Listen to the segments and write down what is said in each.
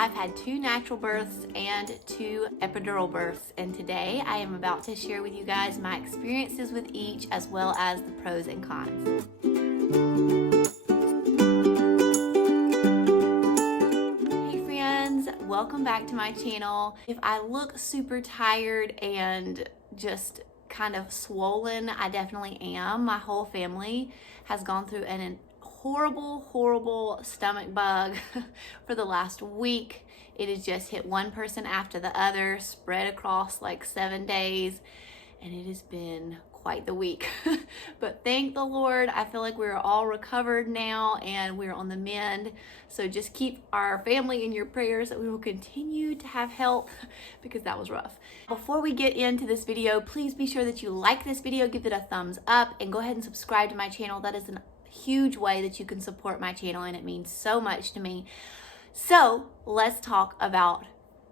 I've had 2 natural births and 2 epidural births, and today I am about to share with you guys my experiences with each as well as the pros and cons. Hey friends, welcome back to my channel. If I look super tired and just kind of swollen, I definitely am. My whole family has gone through an horrible stomach bug for the last week. It has just hit one person after the other, spread across like 7 days, and it has been quite the week. But thank the Lord, I feel like we're all recovered now and we're on the mend. So just keep our family in your prayers that we will continue to have help because that was rough. Before we get into this video, please be sure that you like this video, give it a thumbs up, and go ahead and subscribe to my channel. That is a huge way that you can support my channel and it means so much to me. So let's talk about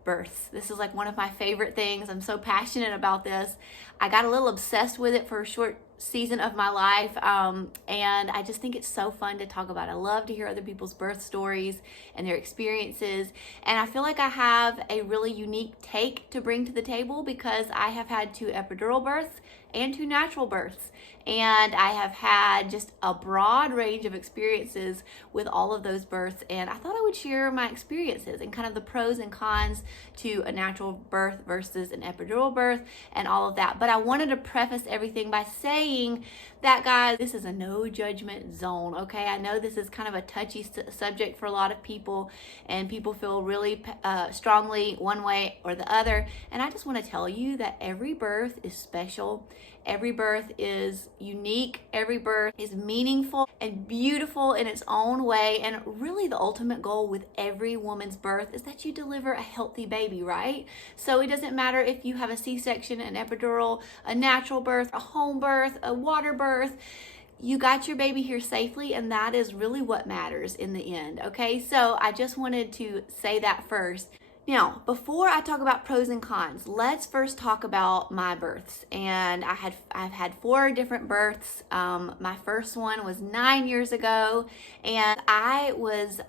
births. This is like one of my favorite things. I'm so passionate about this. I got a little obsessed with it for a short season of my life, and I just think it's so fun to talk about. I love to hear other people's birth stories and their experiences, and I feel like I have a really unique take to bring to the table because I have had 2 epidural births and 2 natural births, and I have had just a broad range of experiences with all of those births, and I thought I would share my experiences and kind of the pros and cons to a natural birth versus an epidural birth and all of that. But I wanted to preface everything by saying that, guys, this is a no judgment zone, okay? I know this is kind of a touchy subject for a lot of people, and people feel really strongly one way or the other, and I just want to tell you that every birth is special. Every birth is unique. Every birth is meaningful and beautiful in its own way. And really the ultimate goal with every woman's birth is that you deliver a healthy baby, right? So it doesn't matter if you have a C-section, an epidural, a natural birth, a home birth, a water birth. You got your baby here safely, and that is really what matters in the end, okay? So I just wanted to say that first. Now, before I talk about pros and cons, let's first talk about my births. And I've had 4 different births. My first one was 9 years ago, and I was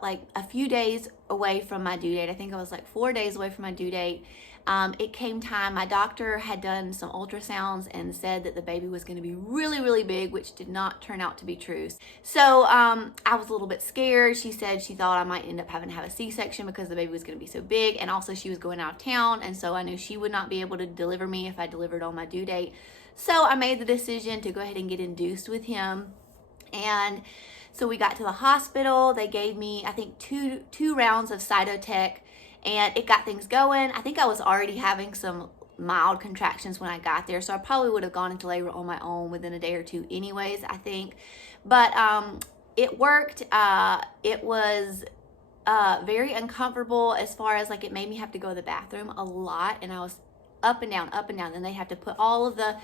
like a few days away from my due date. I think I was like 4 days away from my due date. It came time. My doctor had done some ultrasounds and said that the baby was going to be really big, which did not turn out to be true. So I was a little bit scared. She said she thought I might end up having to have a C-section because the baby was going to be so big, and also she was going out of town, and so I knew she would not be able to deliver me if I delivered on my due date. So I made the decision to go ahead and get induced with him. And so we got to the hospital. They gave me, I think, two rounds of Cytotec, and it got things going. I think I was already having some mild contractions when I got there, so I probably would have gone into labor on my own within a day or 2 anyways, I think. But it worked. It was very uncomfortable as far as like it made me have to go to the bathroom a lot, and I was up and down. Then they have to put all of the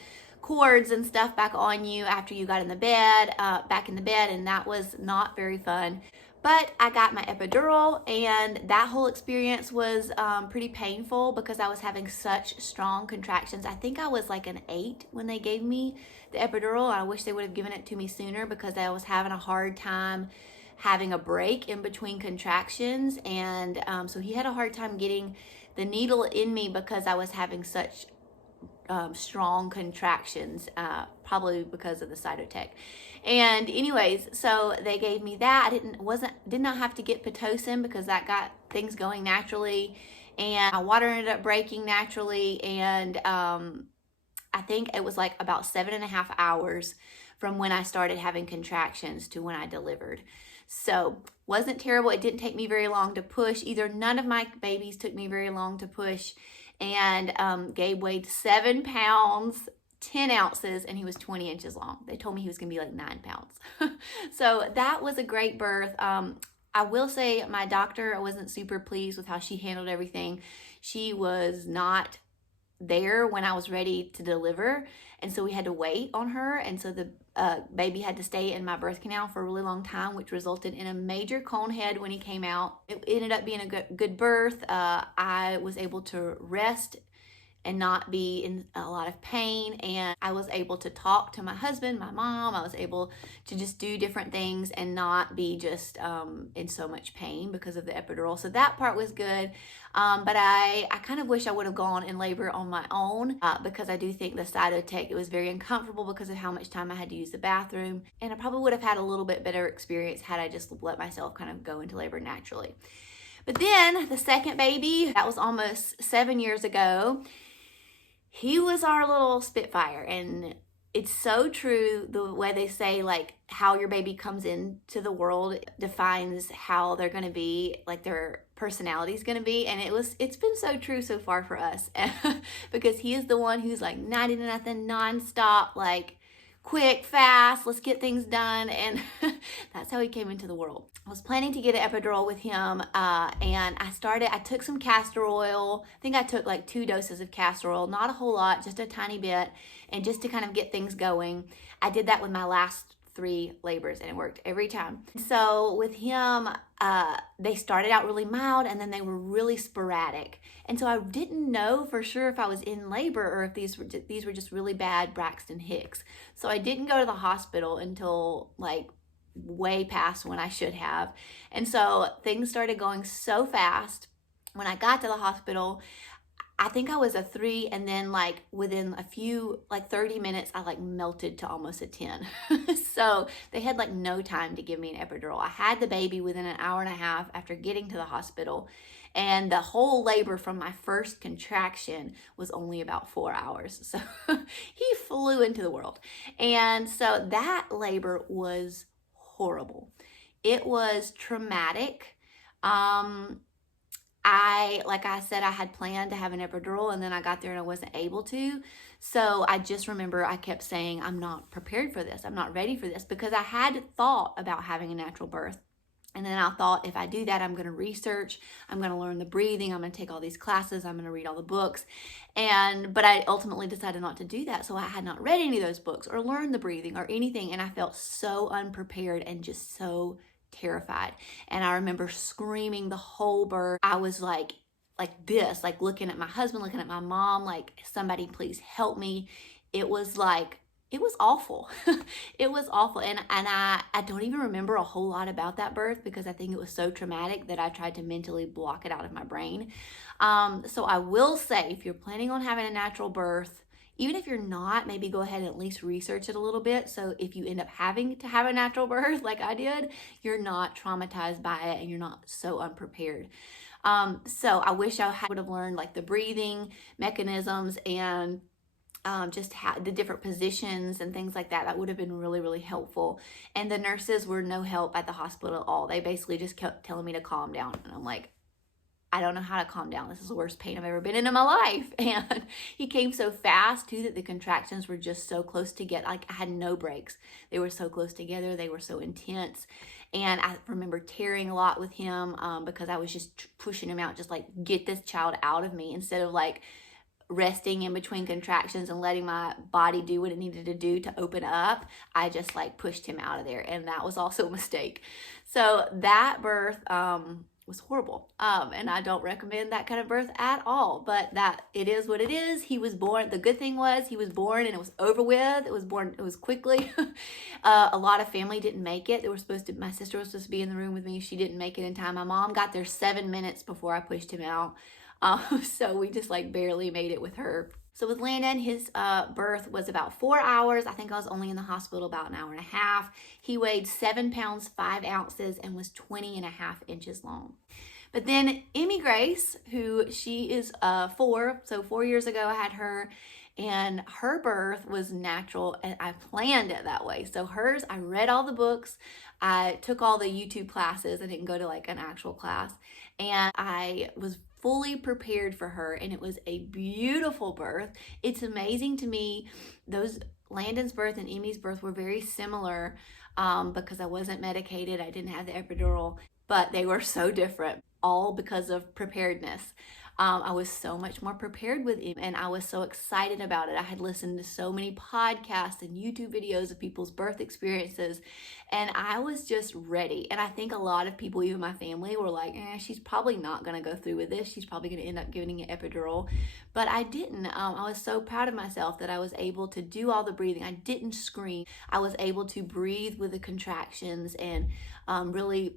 cords and stuff back on you after you got in the bed, back in the bed, and that was not very fun. But I got my epidural, and that whole experience was pretty painful because I was having such strong contractions. I think I was like an 8 when they gave me the epidural. I wish they would have given it to me sooner because I was having a hard time having a break in between contractions. And so he had a hard time getting the needle in me because I was having such strong contractions, probably because of the Cytotec. And anyways, so they gave me that. I did not have to get Pitocin because that got things going naturally, and my water ended up breaking naturally. And I think it was like about 7.5 hours from when I started having contractions to when I delivered. So wasn't terrible. It didn't take me very long to push either. None of my babies took me very long to push. And Gabe weighed 7 pounds, 10 ounces, and he was 20 inches long. They told me he was gonna be like 9 pounds. So that was a great birth. I will say my doctor, I wasn't super pleased with how she handled everything. She was not there when I was ready to deliver, and so we had to wait on her, and so the baby had to stay in my birth canal for a really long time, which resulted in a major cone head when he came out. It ended up being a good birth. I was able to rest and not be in a lot of pain. And I was able to talk to my husband, my mom. I was able to just do different things and not be just in so much pain because of the epidural. So that part was good. But I kind of wish I would have gone in labor on my own because I do think the Cytotec, it was very uncomfortable because of how much time I had to use the bathroom. And I probably would have had a little bit better experience had I just let myself kind of go into labor naturally. But then the second baby, that was almost 7 years ago. He was our little Spitfire, and it's so true the way they say like how your baby comes into the world defines how they're going to be, like their personality is going to be. And it's been so true so far for us because he is the one who's like 90 to nothing, nonstop, like quick, fast, let's get things done. And that's how he came into the world. I was planning to get an epidural with him, and I took some castor oil. I think I took like 2 doses of castor oil, not a whole lot, just a tiny bit, and just to kind of get things going. I did that with my last 3 labors, and it worked every time. So with him, they started out really mild, and then they were really sporadic. And so I didn't know for sure if I was in labor or if these were just really bad Braxton Hicks. So I didn't go to the hospital until like way past when I should have. And so things started going so fast. When I got to the hospital, I think I was a 3, and then like within a few, like 30 minutes, I like melted to almost a 10. So they had like no time to give me an epidural. I had the baby within an hour and a half after getting to the hospital. And the whole labor from my first contraction was only about 4 hours. So he flew into the world. And so that labor was horrible. It was traumatic. Like I said, I had planned to have an epidural, and then I got there and I wasn't able to. So I just remember I kept saying, I'm not prepared for this. I'm not ready for this, because I had thought about having a natural birth. And then I thought, if I do that, I'm going to research, I'm going to learn the breathing, I'm going to take all these classes, I'm going to read all the books. But I ultimately decided not to do that. So I had not read any of those books or learned the breathing or anything. And I felt so unprepared and just so terrified. And I remember screaming the whole birth. I was like this, like looking at my husband, looking at my mom, like, somebody please help me. It was awful. It was awful. And I don't even remember a whole lot about that birth because I think it was so traumatic that I tried to mentally block it out of my brain. So I will say, if you're planning on having a natural birth, even if you're not, maybe go ahead and at least research it a little bit. So if you end up having to have a natural birth like I did, you're not traumatized by it and you're not so unprepared. So I wish I would have learned like the breathing mechanisms and just the different positions and things like that. That would have been really, really helpful. And the nurses were no help at the hospital at all. They basically just kept telling me to calm down. And I'm like, I don't know how to calm down. This is the worst pain I've ever been in my life. And he came so fast too that the contractions were just so close together. Like, I had no breaks. They were so close together. They were so intense. And I remember tearing a lot with him because I was just pushing him out, just like, get this child out of me, instead of like resting in between contractions and letting my body do what it needed to do to open up. I just like pushed him out of there, and that was also a mistake. So that birth was horrible, and I don't recommend that kind of birth at all, but that it is what it is. He was born. The good thing was he was born and it was over with. It was quickly. A lot of family didn't make it. My sister was supposed to be in the room with me. She didn't make it in time. My mom got there 7 minutes before I pushed him out. So we just like barely made it with her. So with Landon, his birth was about 4 hours. I think I was only in the hospital about an hour and a half. He weighed 7 pounds, 5 ounces and was 20.5 inches long. But then Emmy Grace, who she is 4, so 4 years ago I had her, and her birth was natural, and I planned it that way. So hers, I read all the books, I took all the YouTube classes. I didn't go to like an actual class, and I was fully prepared for her, and it was a beautiful birth. It's amazing to me, those Landon's birth and Emmy's birth were very similar because I wasn't medicated, I didn't have the epidural, but they were so different, all because of preparedness. I was so much more prepared with him, and I was so excited about it. I had listened to so many podcasts and YouTube videos of people's birth experiences, and I was just ready. And I think a lot of people, even my family, were like, she's probably not going to go through with this. She's probably going to end up getting an epidural. But I didn't. I was so proud of myself that I was able to do all the breathing. I didn't scream. I was able to breathe with the contractions and really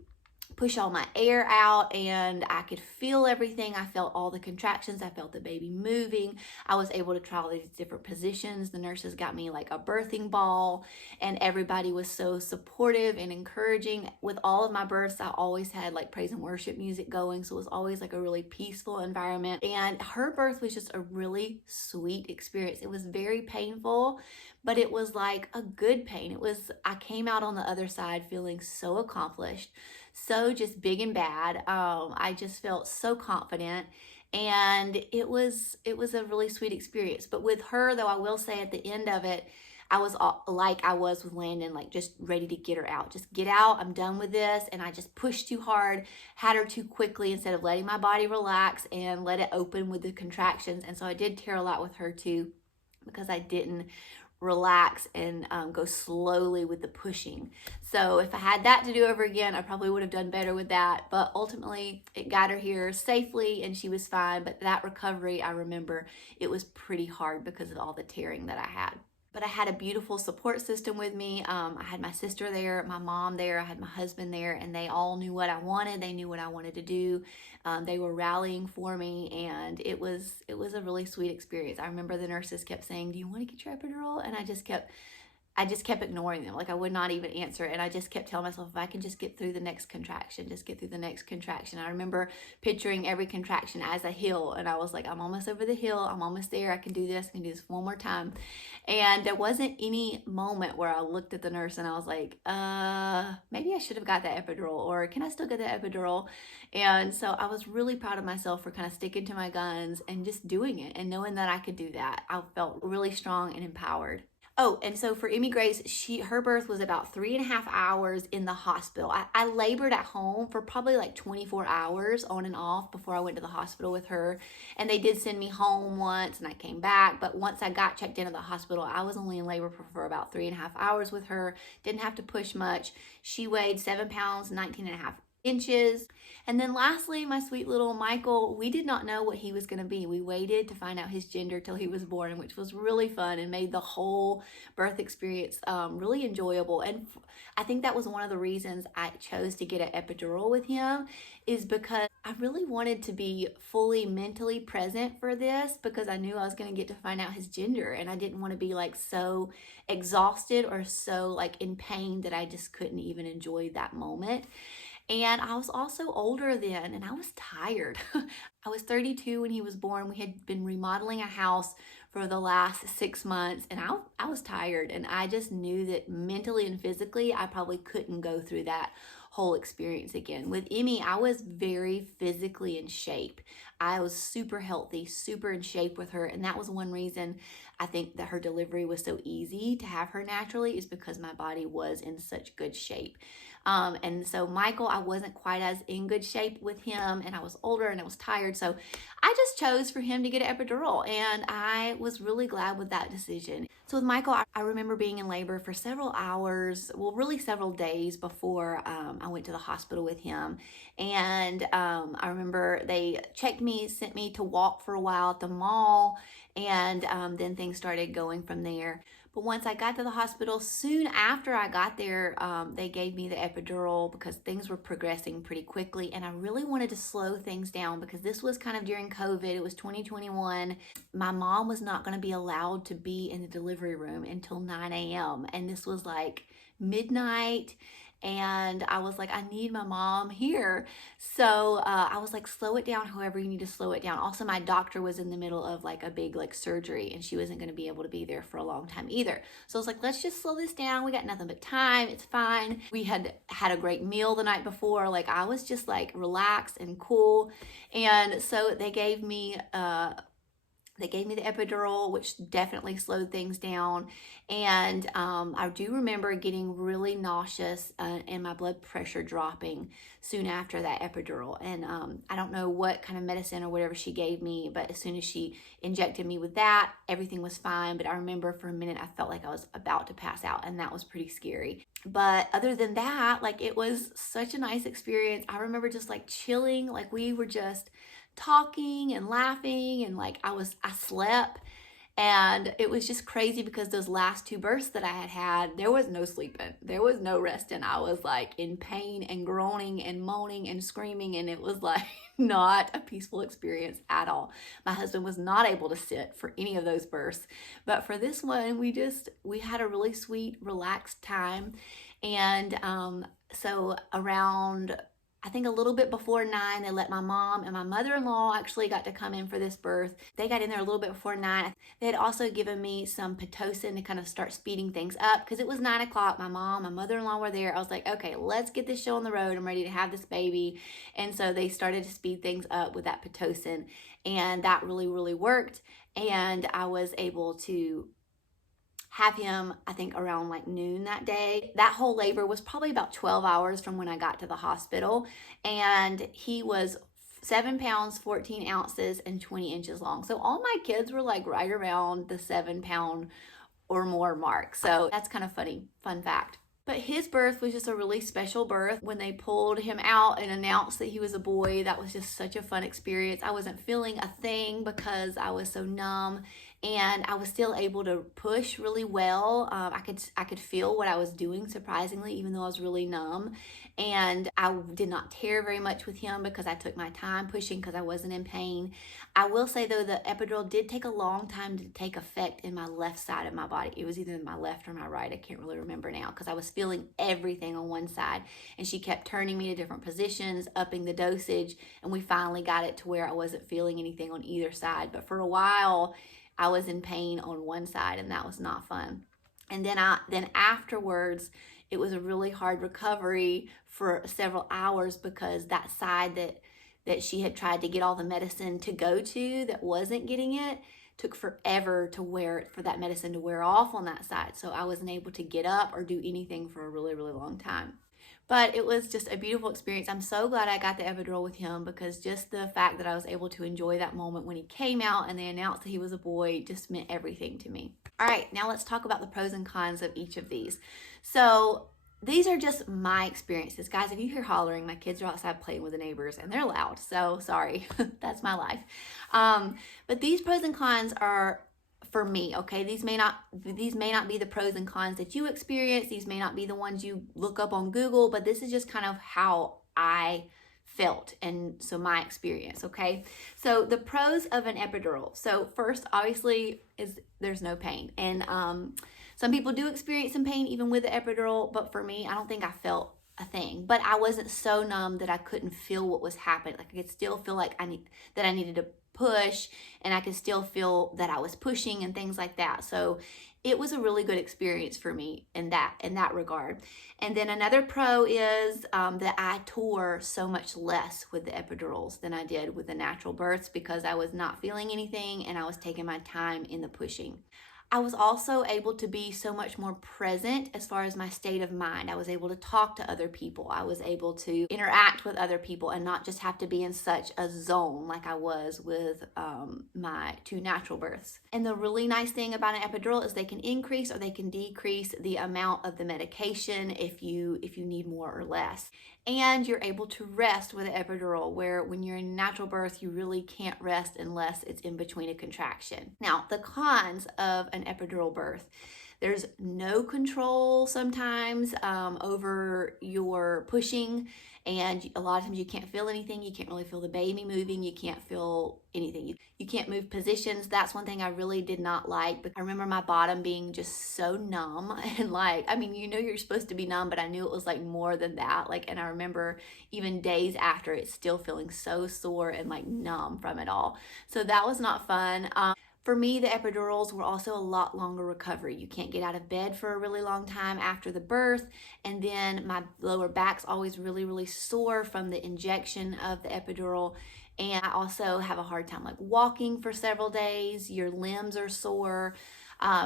push all my air out, and I could feel everything. I felt all the contractions. I felt the baby moving. I was able to try all these different positions. The nurses got me like a birthing ball, and everybody was so supportive and encouraging. With all of my births, I always had like praise and worship music going, so it was always like a really peaceful environment. And her birth was just a really sweet experience. It was very painful, but it was like a good pain. I came out on the other side feeling so accomplished, so just big and bad. I just felt so confident, and it was a really sweet experience. But with her, though, I will say at the end of it, I was like I was with Landon, like just ready to get her out. Just get out. I'm done with this. And I just pushed too hard, had her too quickly instead of letting my body relax and let it open with the contractions. And so I did tear a lot with her too, because I didn't relax and go slowly with the pushing. So if I had that to do over again, I probably would have done better with that. But ultimately, it got her here safely and she was fine. But that recovery, I remember, it was pretty hard because of all the tearing that I had. But I had a beautiful support system with me. I had my sister there, my mom there, I had my husband there, and they all knew what I wanted. They knew what I wanted to do. They were rallying for me, and it was a really sweet experience. I remember the nurses kept saying, "Do you want to get your epidural?" And I just kept ignoring them. Like I would not even answer. And I just kept telling myself, if I can just get through the next contraction, just get through the next contraction. I remember picturing every contraction as a hill. And I was like, I'm almost over the hill. I'm almost there. I can do this. I can do this one more time. And there wasn't any moment where I looked at the nurse and I was like, maybe I should have got that epidural, or can I still get that epidural? And so I was really proud of myself for kind of sticking to my guns and just doing it and knowing that I could do that. I felt really strong and empowered. Oh, and so for Emmy Grace, her birth was about 3.5 hours in the hospital. I labored at home for probably like 24 hours on and off before I went to the hospital with her. And they did send me home once and I came back. But once I got checked into the hospital, I was only in labor for about 3.5 hours with her. Didn't have to push much. She weighed 7 pounds, 19.5 inches. And then lastly, my sweet little Michael, we did not know what he was going to be. We waited to find out his gender till he was born, which was really fun and made the whole birth experience really enjoyable. And I think that was one of the reasons I chose to get an epidural with him, is because I really wanted to be fully mentally present for this, because I knew I was going to get to find out his gender, and I didn't want to be like so exhausted or so like in pain that I just couldn't even enjoy that moment. And I was also older then, and I was tired. I was 32 when he was born. We had been remodeling a house for the last 6 months, and I was tired. And I just knew that mentally and physically, I probably couldn't go through that whole experience again. With Emmy, I was very physically in shape. I was super healthy, super in shape with her. And that was one reason I think that her delivery was so easy to have her naturally, is because my body was in such good shape. And so Michael, I wasn't quite as in good shape with him, and I was older and I was tired. So I just chose for him to get an epidural, and I was really glad with that decision. So with Michael, I remember being in labor for several hours, well, really several days before I went to the hospital with him. And I remember they checked me, sent me to walk for a while at the mall, and then things started going from there. But once I got to the hospital, soon after I got there, they gave me the epidural because things were progressing pretty quickly. And I really wanted to slow things down because this was kind of during COVID. It was 2021. My mom was not going to be allowed to be in the delivery room until 9 a.m. And this was like midnight. And I was like, I need my mom here. So I was like, slow it down however you need to slow it down. Also, my doctor was in the middle of like a big like surgery, and she wasn't going to be able to be there for a long time either. So I was like, let's just slow this down. We got nothing but time. It's fine. We had a great meal the night before. Like I was just like relaxed and cool. And so they gave me They gave me the epidural, which definitely slowed things down. And I do remember getting really nauseous and my blood pressure dropping soon after that epidural. And I don't know what kind of medicine or whatever she gave me, but as soon as she injected me with that, everything was fine. But I remember for a minute, I felt like I was about to pass out, and that was pretty scary. But other than that, like, it was such a nice experience. I remember just like chilling, like we were just talking and laughing, and like I slept, and it was just crazy because those last two births that I had, there was no sleeping, there was no resting. I was like in pain and groaning and moaning and screaming, and it was like not a peaceful experience at all. My husband was not able to sit for any of those births, but for this one, we had a really sweet, relaxed time. And so around, I think a little bit before 9, they let my mom and my mother-in-law actually got to come in for this birth. They got in there a little bit before 9. They had also given me some Pitocin to kind of start speeding things up because it was 9 o'clock. My mom, my mother-in-law were there. I was like, okay, let's get this show on the road. I'm ready to have this baby. And so they started to speed things up with that Pitocin, and that really, really worked. And I was able to have him, I think, around like noon that day. That whole labor was probably about 12 hours from when I got to the hospital. And he was 7 pounds, 14 ounces, and 20 inches long. So all my kids were like right around the 7-pound or more mark. So that's kind of funny, fun fact. But his birth was just a really special birth. When they pulled him out and announced that he was a boy, that was just such a fun experience. I wasn't feeling a thing because I was so numb, and I was still able to push really well. I could feel what I was doing, surprisingly, even though I was really numb. And I did not tear very much with him because I took my time pushing because I wasn't in pain. I will say, though, the epidural did take a long time to take effect in my left side of my body. It was either my left or my right. I can't really remember now because I was feeling everything on one side. And she kept turning me to different positions, upping the dosage. And we finally got it to where I wasn't feeling anything on either side. But for a while, I was in pain on one side, and that was not fun. And then afterwards, it was a really hard recovery for several hours because that side that she had tried to get all the medicine to go to that wasn't getting it took forever for that medicine to wear off on that side. So I wasn't able to get up or do anything for a really, really long time. But it was just a beautiful experience. I'm so glad I got the epidural with him because just the fact that I was able to enjoy that moment when he came out and they announced that he was a boy just meant everything to me. All right, now let's talk about the pros and cons of each of these. So these are just my experiences. Guys, if you hear hollering, my kids are outside playing with the neighbors and they're loud. So sorry, that's my life. But these pros and cons are for me, okay? These may not be the pros and cons that you experience. These may not be the ones you look up on Google, but this is just kind of how I felt, and so my experience, okay? So the pros of an epidural. So first, obviously, is there's no pain. And some people do experience some pain even with the epidural, but for me, I don't think I felt a thing. But I wasn't so numb that I couldn't feel what was happening. Like I could still feel like I needed to push, and I could still feel that I was pushing and things like that. So it was a really good experience for me in that regard. And then another pro is that I tore so much less with the epidurals than I did with the natural births because I was not feeling anything and I was taking my time in the pushing. I was also able to be so much more present as far as my state of mind. I was able to talk to other people. I was able to interact with other people and not just have to be in such a zone like I was with my 2 natural births. And the really nice thing about an epidural is they can increase or they can decrease the amount of the medication if you need more or less. And you're able to rest with an epidural, where when you're in natural birth, you really can't rest unless it's in between a contraction. Now, the cons of an epidural birth. There's no control sometimes over your pushing, and a lot of times you can't feel anything. You can't really feel the baby moving. You can't feel anything. You can't move positions. That's one thing I really did not like. But I remember my bottom being just so numb and you're supposed to be numb, but I knew it was like more than that. And I remember even days after it still feeling so sore and like numb from it all. So that was not fun. For me, the epidurals were also a lot longer recovery. You can't get out of bed for a really long time after the birth. And then my lower back's always really, really sore from the injection of the epidural. And I also have a hard time like walking for several days. Your limbs are sore.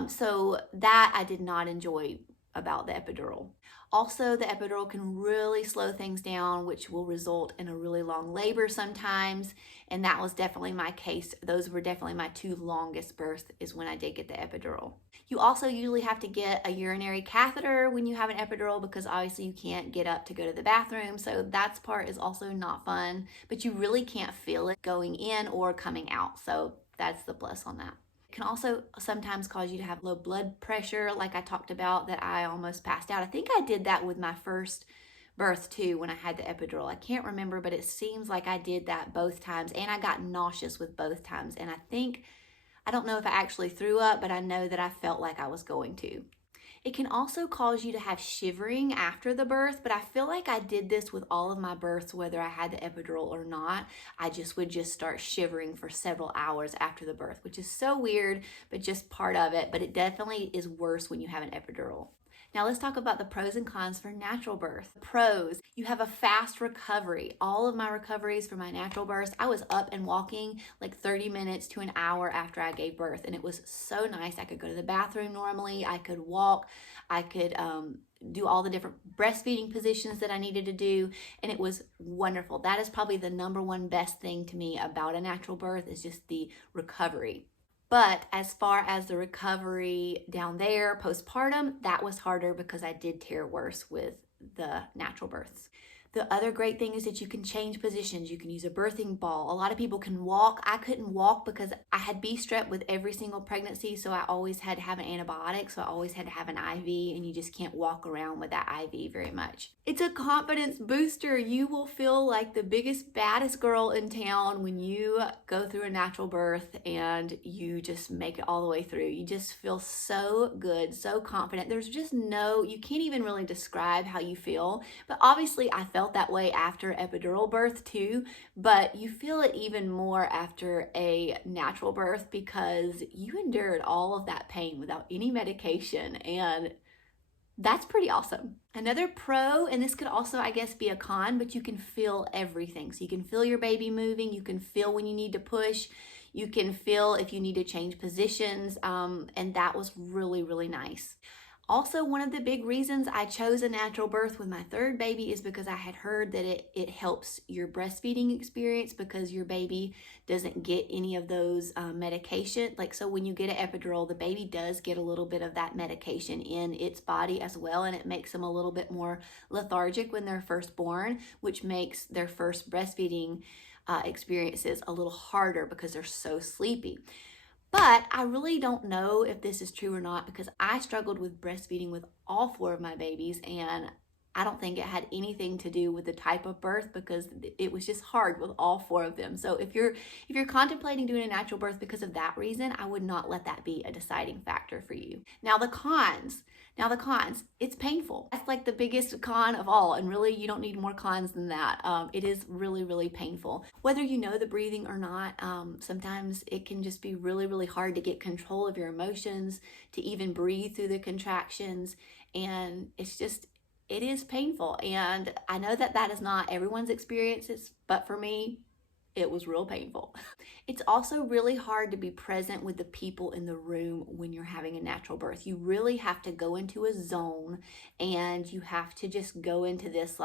So that I did not enjoy about the epidural. Also, the epidural can really slow things down, which will result in a really long labor sometimes. And that was definitely my case. Those were definitely my two longest births is when I did get the epidural. You also usually have to get a urinary catheter when you have an epidural because obviously you can't get up to go to the bathroom. So that part is also not fun, but you really can't feel it going in or coming out. So that's the plus on that. It can also sometimes cause you to have low blood pressure, like I talked about, that I almost passed out. I think I did that with my first birth too when I had the epidural. I can't remember, but it seems like I did that both times, and I got nauseous with both times. And I don't know if I actually threw up, but I know that I felt like I was going to. It can also cause you to have shivering after the birth, but I feel like I did this with all of my births, whether I had the epidural or not. I would just start shivering for several hours after the birth, which is so weird, but just part of it. But it definitely is worse when you have an epidural. Now let's talk about the pros and cons for natural birth. Pros, you have a fast recovery. All of my recoveries for my natural births, I was up and walking like 30 minutes to an hour after I gave birth, and it was so nice. I could go to the bathroom normally, I could walk, I could do all the different breastfeeding positions that I needed to do, and it was wonderful. That is probably the number one best thing to me about a natural birth is just the recovery. But as far as the recovery down there postpartum, that was harder because I did tear worse with the natural births. The other great thing is that you can change positions. You can use a birthing ball. A lot of people can walk. I couldn't walk because I had B-strep with every single pregnancy, so I always had to have an antibiotic, so I always had to have an IV, and you just can't walk around with that IV very much. It's a confidence booster. You will feel like the biggest, baddest girl in town when you go through a natural birth and you just make it all the way through. You just feel so good, so confident. There's just you can't even really describe how you feel, but obviously I felt that way after epidural birth too, but you feel it even more after a natural birth because you endured all of that pain without any medication, and that's pretty awesome. Another pro, and this could also, I guess, be a con, but you can feel everything. So you can feel your baby moving, you can feel when you need to push, you can feel if you need to change positions, and that was really, really nice. Also, one of the big reasons I chose a natural birth with my third baby is because I had heard that it helps your breastfeeding experience because your baby doesn't get any of those medication. So when you get an epidural, the baby does get a little bit of that medication in its body as well, and it makes them a little bit more lethargic when they're first born, which makes their first breastfeeding experiences a little harder because they're so sleepy. But I really don't know if this is true or not because I struggled with breastfeeding with all four of my babies, and I don't think it had anything to do with the type of birth because it was just hard with all four of them. So if you're contemplating doing a natural birth because of that reason, I would not let that be a deciding factor for you. Now the cons, it's painful. That's like the biggest con of all, and really you don't need more cons than that. It is really, really painful. Whether you know the breathing or not, sometimes it can just be really, really hard to get control of your emotions, to even breathe through the contractions, and it is painful. And I know that is not everyone's experiences, but for me, it was real painful. It's also really hard to be present with the people in the room when you're having a natural birth. You really have to go into a zone, and you have to just go into this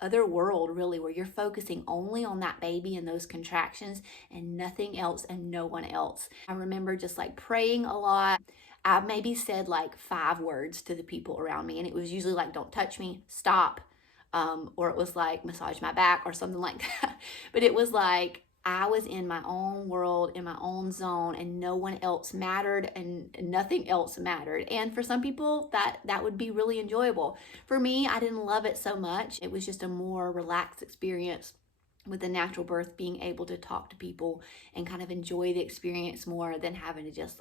other world really, where you're focusing only on that baby and those contractions and nothing else and no one else. I remember just praying a lot. I maybe said 5 words to the people around me, and it was usually don't touch me, stop, or it was massage my back or something like that. But it was I was in my own world, in my own zone, and no one else mattered and nothing else mattered. And for some people that would be really enjoyable. For me, I didn't love it so much. It was just a more relaxed experience with the natural birth, being able to talk to people and kind of enjoy the experience more than having to just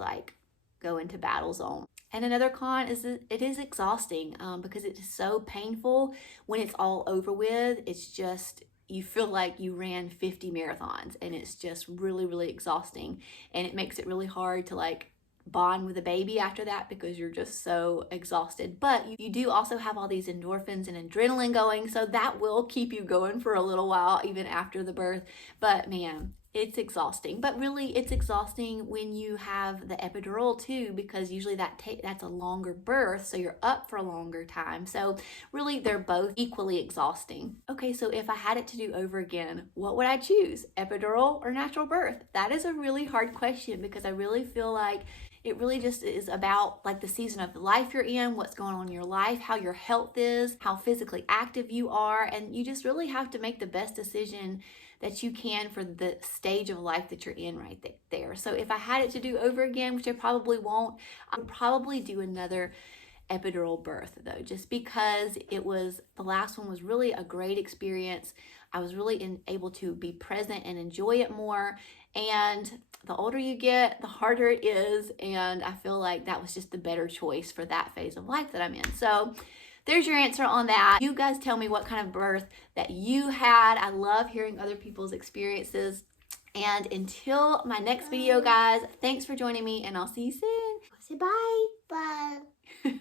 go into battle zone. And another con is that it is exhausting because it is so painful when it's all over with. you feel like you ran 50 marathons, and it's just really, really exhausting. And it makes it really hard to like bond with a baby after that because you're just so exhausted. But you do also have all these endorphins and adrenaline going, so that will keep you going for a little while even after the birth. But man, it's exhausting. But really, it's exhausting when you have the epidural too, because usually that's a longer birth, so you're up for a longer time. So really, they're both equally exhausting. Okay, so if I had it to do over again, what would I choose? Epidural or natural birth? That is a really hard question, because I really feel like it really just is about like the season of life you're in, what's going on in your life, how your health is, how physically active you are, and you just really have to make the best decision that you can for the stage of life that you're in right there. So if I had it to do over again, which I probably won't, I would probably do another epidural birth though, just because the last one was really a great experience. I was really able to be present and enjoy it more. And the older you get, the harder it is. And I feel like that was just the better choice for that phase of life that I'm in. So there's your answer on that. You guys tell me what kind of birth that you had. I love hearing other people's experiences. And until my next video, guys, thanks for joining me, and I'll see you soon. Say bye. Bye.